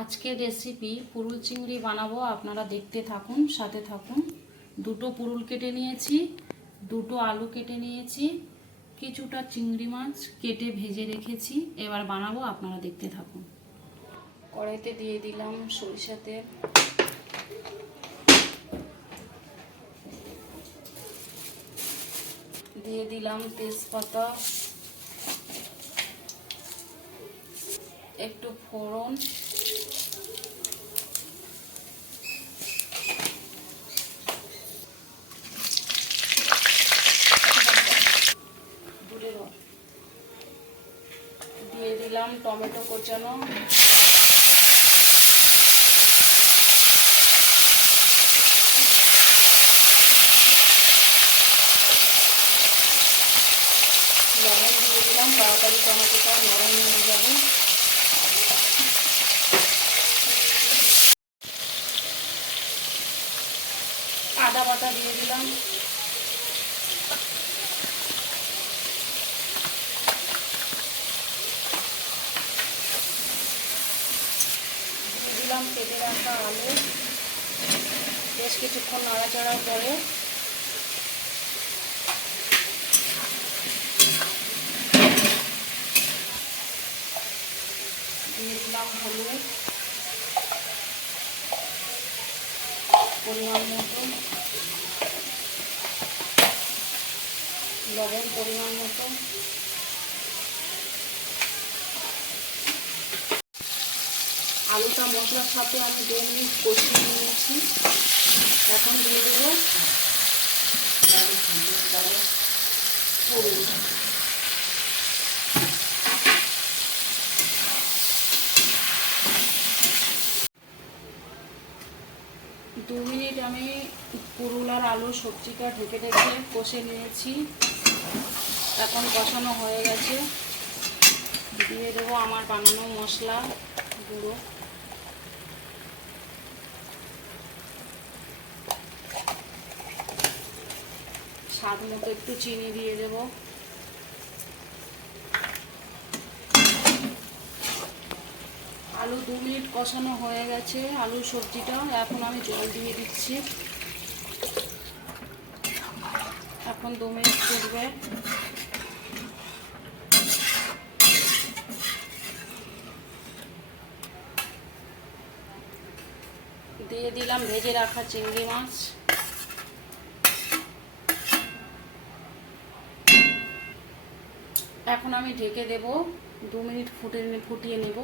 আজকের রেসিপি পুরুল চিংড়ি বানাবো, আপনারা দেখতে থাকুন, সাথে থাকুন। দুটো পুরুল কেটে নিয়েছি, দুটো আলু কেটে নিয়েছি, কিছুটা চিংড়ি মাছ কেটে ভেজে রেখেছি। এবার বানাবো, আপনারা দেখতে থাকুন। কড়াইতে দিয়ে দিলাম সরিষা তেল, দিয়ে দিলাম তেজপাতা, একটু ফোড়ন, দিয়ে দিলাম টমেটো কোচানো, লবণ দিয়ে দিলাম, তাড়াতাড়ি টমেটোটা নরম হয়ে যাবে। আদা বাটা দিয়ে দিলাম, দিলাম কেটে রাখা আলু। বেশ কিছুক্ষণ নাড়াচাড়ার পরে দিয়ে দিলাম হলুদ পরিমাণ মতো, লবণ পরিমাণ মতো, আলুটা মশলার সাথে আমি 2 মিনিট কষিয়ে নিয়েছি। এখন দিয়ে দেবো পুরুল। 2 মিনিট আমি পুরুল আর আলু সবজিটা ঢেকে ঢেকে কষে নিয়েছি। এখন কষানো হয়ে গেছে, দিয়ে দেবো আমার বানানো মশলা গুঁড়ো, স্বাদ মতো একটু চিনি দিয়ে দেব। আলু 2 মিনিট কষানো হয়ে গেছে, আলু সবজিটা। এখন আমি জল দিয়ে দিচ্ছি, এখন 2 মিনিট ফুটবে। দিয়ে দিলাম ভেজে রাখা চিংড়ি মাছ, এখন আমি ঢেকে দেব, 2 মিনিট ফুটিয়ে নেব।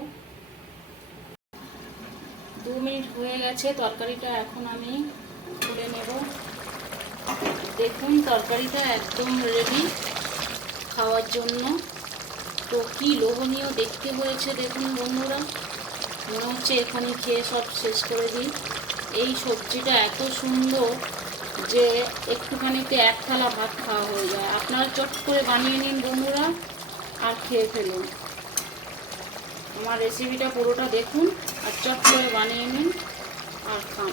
2 মিনিট হয়ে গেছে, তরকারিটা এখন আমি তুলে নেব। দেখুন তরকারিটা একদম রেডি খাওয়ার জন্য। তো কি লোভনীয় দেখতে হয়েছে দেখুন বন্ধুরা, মনে হচ্ছে এখানে খেয়ে সব শেষ করে দিই। এই সবজিটা এত সুন্দর যে একটুখানিতে 1 থালা ভাত খাওয়া হয়ে যায়। আপনারা চট করে বানিয়ে নিন বন্ধুরা আর খেয়ে ফেলুন। আমার রেসিপিটা পুরোটা দেখুন আর চট করে বানিয়ে নিন আর খান।